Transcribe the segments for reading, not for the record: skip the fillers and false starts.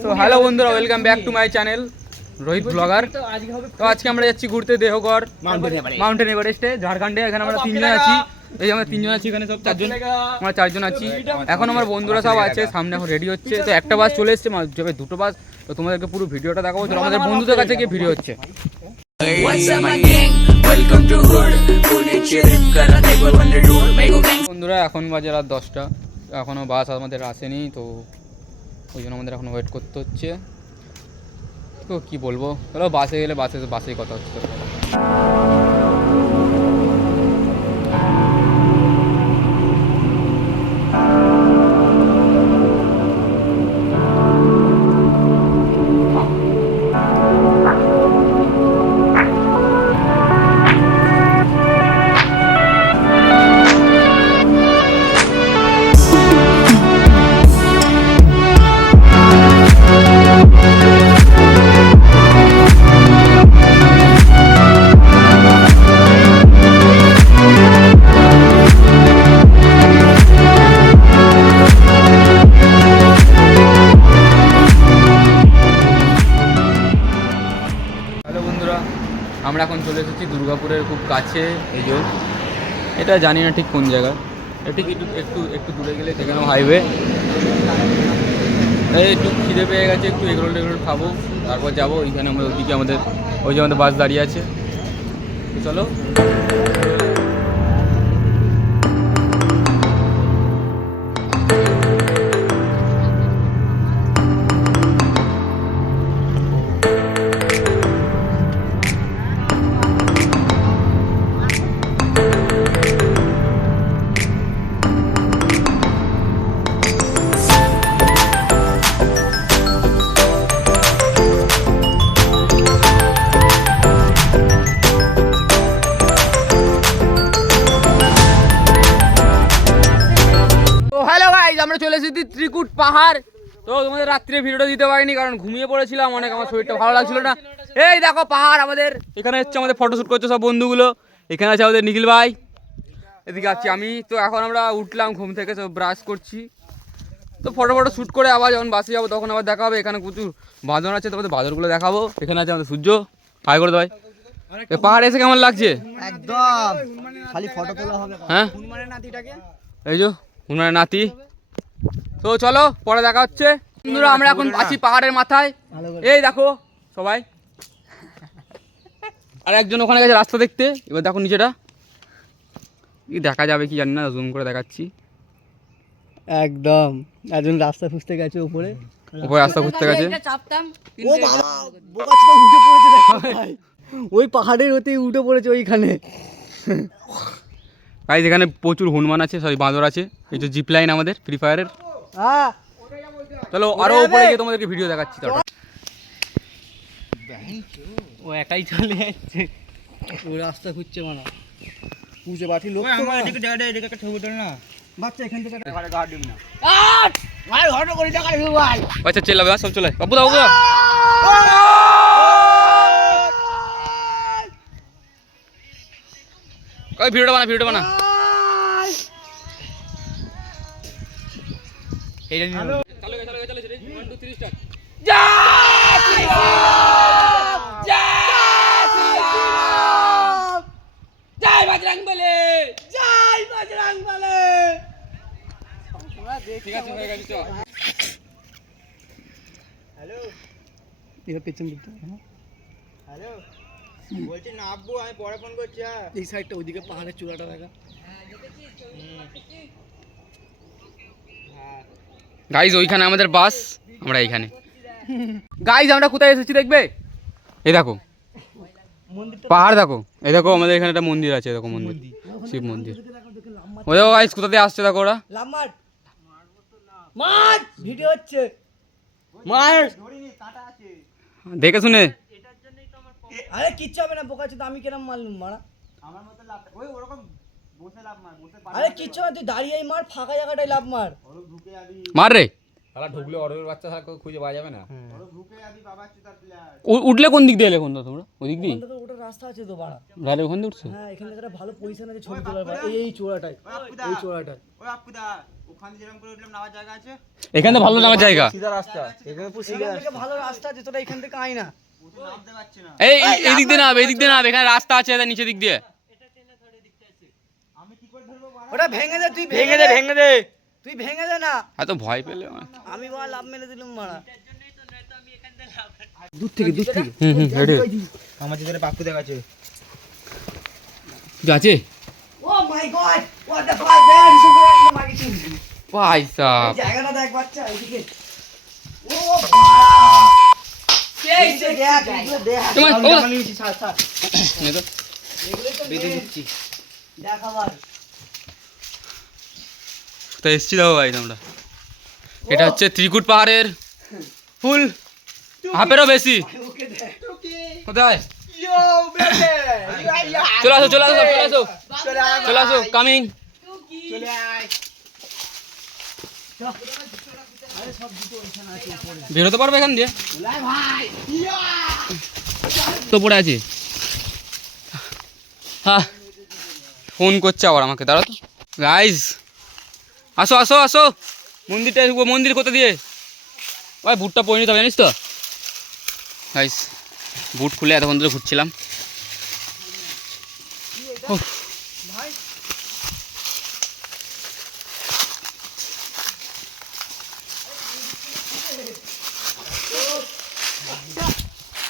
তো হ্যালো বন্ধুরা, welcome back to my channel Rohit blogger. তো আজকে আমরা যাচ্ছি ঘুরতে দেহগড় মাউন্টেন এভারেস্টে, ঝাড়খণ্ডে। এখানে আমরা তিনজন আছি, এই আমরা তিনজন আছি, এখানে সব চারজন, আমরা চারজন আছি। এখন আমার বন্ধুরা সব আছে, সামনে এখন রেডি হচ্ছে। তো একটা বাস চলে এসছে, যাবে দুটো বাস। তো তোমাদেরকে পুরো ভিডিওটা দেখাবো, চলো আমাদের বন্ধুদের কাছে গিয়ে ভিডিও হচ্ছে। বন্ধুরা এখন বাজে রাত 10টা, এখনও বাস আমাদের আসেনি, তো ওই জন্য আমাদের এখন ওয়েট করতে হচ্ছে। তো কী বলবো, চলো বাসে গেলে বাসেই কথা হচ্ছে। আমরা এখন চলে এসেছি দুর্গাপুরের খুব কাছে। এই যে এটা জানি না ঠিক কোন জায়গা, ঠিক একটু একটু দূরে গেলে সেখানেও হাইওয়ে। এই একটু খিদে পেয়ে গেছে, একটু এগরোল টেগরোল খাবো, তারপর যাবো। ওইখানে আমরা ওইদিকে আমাদের ওই যে আমাদের বাস দাঁড়িয়ে আছে, চলো। আমরা চলে এসেছি ত্রিকুট পাহাড়। তো তোমাদের রাত্রে ভিডিওটা দিতে পারিনি, কারণ ঘুমিয়ে পড়েছিলাম অনেক, আমার শরীরটা ভালো লাগছিল না। এই দেখো পাহাড় আমাদের, এখানে হচ্ছে আমাদের ফটোশ্যুট করছে সব বন্ধুগুলো। এখানে আছে আমাদের নিখিল ভাই, এদিকে আছি আমি। তো এখন আমরা উঠলাম ঘুম থেকে, সব ব্রাশ করছি। তো ফটো শ্যুট করে আবার যখন বাসে যাবো তখন আবার দেখা হবে। এখানে প্রচুর বাঁদর আছে, তোমাদের বাঁদরগুলো দেখাবো। এখানে আছে আমাদের সূর্য, হাই করে দেয়। পাহাড় এসে কেমন লাগছে? একদম খালি ফটো তোলা হবে। হ্যাঁ, এই যে হুনমানের নাতি। তো চলো পরে দেখা হচ্ছে বন্ধুরা। আমরা এখন আছি পাহাড়ের মাথায়, এই দেখো সবাই। আর একজন ওখানে গেছে রাস্তা দেখতে, এবার দেখো নিচেটা কি দেখা যাবে কি জানি না, জুম করে দেখাচ্ছি। একদম একজন রাস্তা খুঁজতে গেছে, উপরে রাস্তা খুঁজতে গেছে। ও বাবা, বোকাচোদা উঠে পড়েছে দেখো ভাই, ওই পাহাড়ের ওতেই উঠে পড়েছে ওইখানে। ভাই এখানে প্রচুর হনুমান আছে, সরি বাঁদর আছে। এই যে জিপ লাইন আমাদের ফ্রি ফায়ারের। চলো আরো উপরে গিয়ে তোমাদেরকে ভিডিও দেখাচ্ছি। ও একাই চলে যাচ্ছে, ও রাস্তা খুঁজছে মানে পুজো বাটি লোক। আমার এদিকে জায়গাটা এদিকে একটা ছবি তোল না বাচ্চা, এখান থেকে ঘরে গাড়ি দিবি না। ভাই হটো করে টাকা দিবি ভাই। আচ্ছা চলে সব চলে বাবু দাও, বাবু দাও। কই ভিডিওটা বানা এইটা নিয়ে চলো চলো 1 2 3 স্টার্ট। জয় শ্রী রাম, জয় শ্রী রাম, জয় বজরংবলী, জয় বজরংবলী। ঠিক আছে হয়ে গেছে। হ্যালো, এর পেছন দিকটা হ্যালো বলছি না আব্বু, আমি পরে ফোন করছি। এই সাইডটা ওইদিকে পাহাড়ের চূড়াটা দেখা। গাইজ ওইখানে আমাদের বাস, আমরা এইখানে। গাইজ আমরা কোথায় এসেছি দেখবে, এই দেখো পাহাড়, দেখো এই দেখো আমাদের এখানে একটা মন্দির আছে, দেখো মন্দির, শিব মন্দির। ওই দেখো গাইজ কোথা দিয়ে আসছে, দেখো ওরা মাঠ ভিডিও হচ্ছে। মার দেখে শুনে। আরে কিচ্ছু হবে না বোকাচোদা, আমি কেন মারলুম মারা, আমার মতো লাভ ওই ওরকম বসে লাভ মার, বসে পার। আরে কিচ্ছু না, তুই দাঁড়িয়েই মার, ফাঁকা জায়গাটায় লাভ মার। ওর ঢুকে যাবি, মার রে। শালা ঢুকলে অরের বাচ্চা থাকো খুঁজে পাওয়া যাবে না। ওর ঢুকে যাবি বাবা চুদার প্লেয়ার। উঠলে কোন দিক দিয়ে এলে, কোন তোমরা ওই দিক দিয়ে? ওটা রাস্তা আছে তো বাড়া, গাড়ি ওখান দিয়ে উঠছো? হ্যাঁ এখানে একটা ভালো পজিশন আছে ছবি তোলার, এই চূড়াটায়, এই চূড়াটায়। ওই আপুদা ওখানে যেরকম করে উঠলাম নামার জায়গা আছে, এখানে তো ভালো নামার জায়গা। সিধা রাস্তা এখানে পুরো সিধা এখান থেকে ভালো রাস্তা আছে, তোরা এখান থেকে আয় না। নামতে পারছি না। এই এই দিক দিয়ে নাম, এই দিক দিয়ে নাম, এখানে রাস্তা আছে এদের নিচে দিক দিয়ে। আমি কি করে ধরবো? ওটা ভেঙে দে, তুই ভেঙে দে, ভেঙে দে, তুই ভেঙে দে না। এত ভয় পেলে আমি বল লাভ মেরে দিলাম মারা। দূর থেকে হেঁটে আমার যেতে বাপু দেখাচ্ছে। যাচ্ছে oh my god, what the fuck man, super marketing. পয়সা জায়গাটা দেখ বাচ্চা, এদিকে। ও বাবা, এই যে দেখ, এগুলো দেখ। তোমার আমি নিয়েছি, ছাড় ছাড়। নে তো এগুলোই তো বেঁধে দিচ্ছি। দেখ আবার। তো এসছি দেখো ভাই আমরা, এটা হচ্ছে ত্রিকুট পাহাড়ের ফুল হাফেরও বেশি। ওকে দেখ। কোথায়? ইয়ো বেবি, চলে আসো চলে আসো চলে আসো চলে আয়, চলে আসো, কামিং। চলে আয়। আরে সব দুটো ওইখানে আছে উপরে। বেরোতে পারবে এখান দিয়ে? চলে আয় ভাই। ইয়া! তো পড়ে আছি। হ্যাঁ, ফোন করছে আবার আমাকে, দাঁড়া তো। গাইজ আসো আসো আসো, মন্দিরটা ঢুকবো। মন্দির কোথা দিয়ে? ভাই বুটটা পরে নিতে হবে জানিস তো। গাইজ বুট খুলে এতক্ষণ ধরে ঘুরছিলাম। উফ।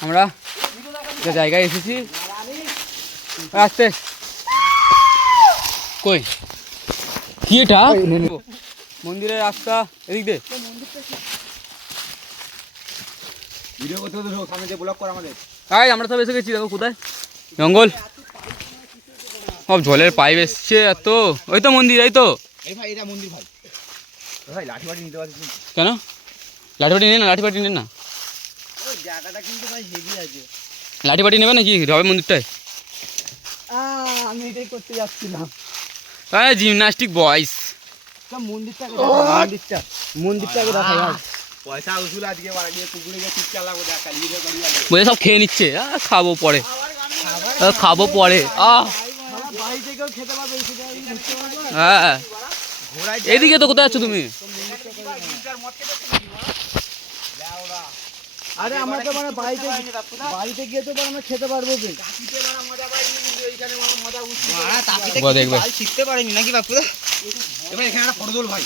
আমরা যে জায়গায় এসেছি, আসতে কই কি এটা? মন্দিরের রাস্তা এদিক দিয়ে। ভিডিও করতে করতে সামনে যে ব্লক কর আমাদের। তাই আমরা সব এসে গেছি, দেখো কোথায় জঙ্গল, সব জলের পাইপ এসছে এত। ওই তো মন্দির, এই তো। এই ভাই এটা মন্দির ভাই। ভাই লাঠি বাটি নিতে পারছিস? কেন লাঠি বাটি নে না, লাঠি বাটি নে না। ওই জায়গাটা কিন্তু ভাই হেভি আছে। লাঠি বাটি নেবে নাকি হবে মন্দিরটায়? আমি এটাই করতে যাচ্ছিলাম। জিমনাস্টিক বয়স। মন্দিরটাকে দেখা ভাই। পয়সা উসুল আজকে বাড়া গিয়ে পুকুরে গিয়ে চুপ চালাবো, দেখ কালি দিয়ে গাড়ি আসবে। বলে সব খেয়ে নিচ্ছে। খাবো পরে, খাবো পরে। বাড়ি থেকেও খেতে পারবে, সেটা আমি বুঝতে পারবো। হ্যাঁ, এদিকে তো কোথায় আছো তুমি? আরে আমরা তো মানে বাড়িতে গিয়ে তো আমরা খেতে পারবো। দেখবে শিখতে পারিনি নাকি বাপু? এবার এখানে একটা ফটো তোল ভাই।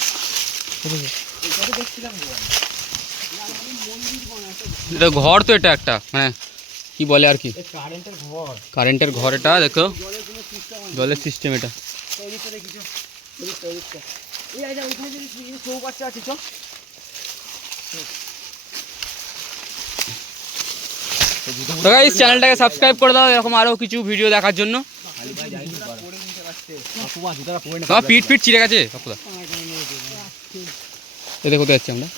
এটা ঘর তো, এটা একটা মানে কি বলে আর কি, কারেন্টের ঘর। কারেন্টের ঘর এটা। দেখো জলের সিস্টেম এটা। চৌবাচ্চা আছে, চল। তো গাইস চ্যানেলটাকে সাবস্ক্রাইব করে দাও এরকম আরো কিছু ভিডিও দেখার জন্য। পিঠ পিঠ চিড়ে গেছে কাকুদা। এতে কোথায় যাচ্ছি আমরা?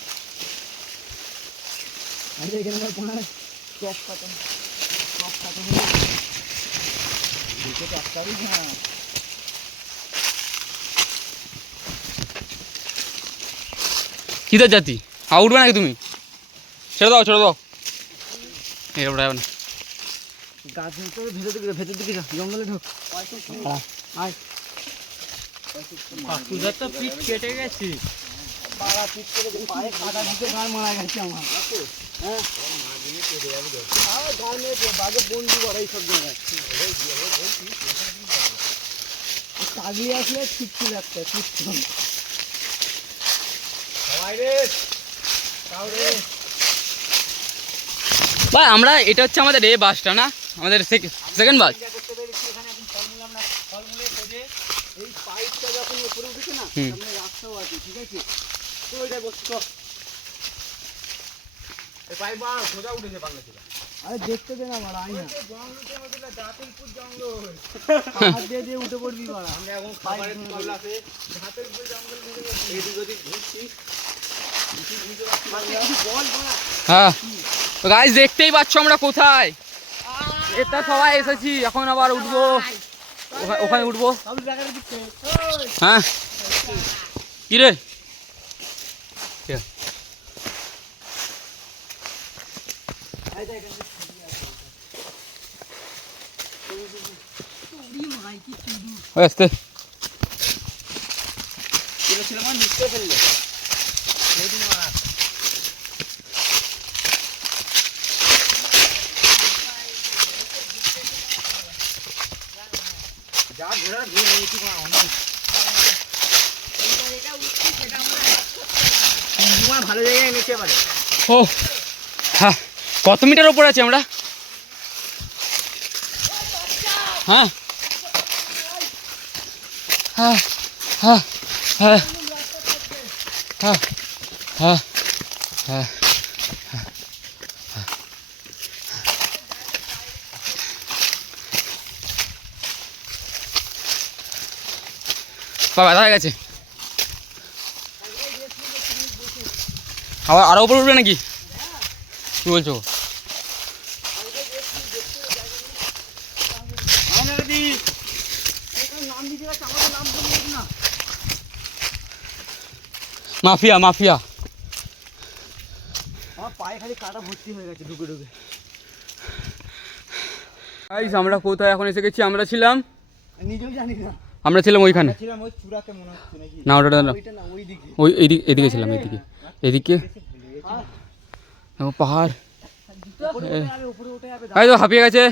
কিধর জাতি? উঠবে নাকি তুমি? ছেড়ে দাও ছেড়ে দাও, এরপরে যাবে না। গাছ ভেতর দিকে যা, জঙ্গলে ঢোক। আয়। কাকুদার তো পিঠ কেটে গেছে। পাড়া পিট করে পায়ে কাদা ঢুকে গান মারা গেছে আমার। হ্যাঁ, গান মেয়েছে বাজে বন্দি করে এইসব জায়গায়। পাগলি আসলে ঠিক ছিল একটা ঠিক ছিল। ভাই আমরা এটা হচ্ছে আমাদের এ বাসটা না, আমাদের সেকেন্ড বাস। এই পাইপটা যখন উপরে উঠেছে না, সামনে রাস্তাও আছে, ঠিক আছে? তো ওইটাই বসতো। এই পাইপ বা সোজা উঠেছে বাংলাদেশে। আরে দেখতে দে না মারা, আই না। হাত দিয়ে দিয়ে উঠে পড়বি মারা। আমরা এখন খাবারের তল্লা আছে, হাতের উপরে জঙ্গল থেকে এদিক ওদিক ঘুরছি। হ্যাঁ তো গাইস দেখতেই পাচ্ছ আমরা কোথায়। এটা সবাই এসেছি, এখন আবার উঠবো, ওখানে উঠবো। হ্যাঁ কি রে? আসতে ছেলে মানে নিচে ফেললে যা ঘোড়া ঘুরে নিয়েছি অনেক ভালো জায়গায় এনেছে এবারে। ও হ্যাঁ, কত মিটার ওপর আছে আমরা? হ্যাঁ হ্যাঁ হ্যাঁ হ্যাঁ হ্যাঁ হ্যাঁ হ্যাঁ বাবা হয়ে গেছে, আরো উপরে উঠবে নাকি? কি বলছো? Mafia mafia. আমার পায়ে খালি কাটা ভর্তি হয়ে গেছে ঢুকে ঢুকে। গাইস আমরা কোথায় এখন এসে গেছি? আমরা ছিলাম ওইখানে ছিলাম ওই চূড়াতে মনে হচ্ছে নাকি? না, ওটা না, ওইটা না, ওইদিকে। ওই এদিকে ছিলাম, এদিকে দেখো পাহাড়। এই তো হাঁপিয়ে গেছে,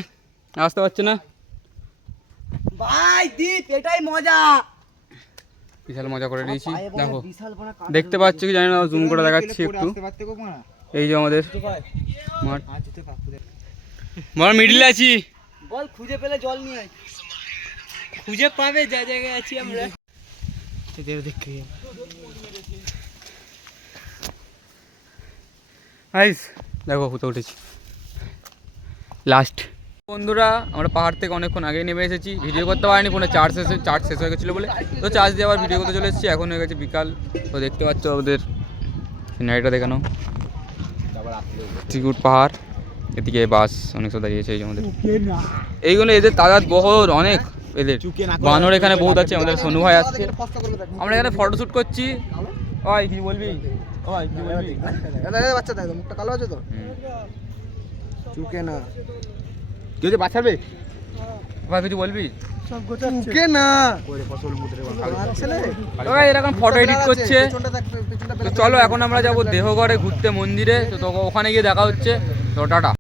আসতে পারছে না। ভাই দীপ, এটাই মজা। বিশাল মজা করে নিয়েছি। পায়ে বড় দেখো বিশাল বড় কাটা দেখতে পাচ্ছ কি জানি না, জুম করে দেখাচ্ছি একটু। এই যে আমাদের মাঠ, আমরা মিডিলে আছি। বল খুঁজে পেলে জল নিয়ে আয়। খুঁজে পাবে যা জায়গায় আছি আমরা। গাইস দেখো কোথাও উঠেছি লাস্ট। বন্ধুরা আমরা পাহাড় থেকে অনেকক্ষণ আগেই নেমে এসেছি, ভিডিও করতে পারিনি, ফোনে চার্জ শেষ হয়ে গেছিলো বলে, তো চার্জ দিয়ে আবার ভিডিও করতে চলে এসেছি। এখন হয়ে গেছে বিকাল, তো দেখতে পাচ্ছ ওদের সিনারিটা দেখানো, ত্রিকুট পাহাড়, এদিকে বাস অনেক সব দাঁড়িয়েছে। এই যে আমাদের এইগুলো এদের তাজাদ বহর অনেক, এদের বানর এখানে বহুত আছে। আমাদের সোনু ভাই আসছে, আমরা এখানে ফটোশ্যুট করছি। ওই কি বলবি? ওই কি বলবি? বাচ্চা দেখো মুখটা কালো আছে তো, চুকে না কেউ যে বাঁচাবে। ভাই কিছু বলবি? চুকে না ছেলে ওই এরকম ফটো এডিট করছে। তো চলো এখন আমরা যাবো দেহগড়ে ঘুরতে মন্দিরে, তো তোকে ওখানে গিয়ে দেখা হচ্ছে। তো টাটা।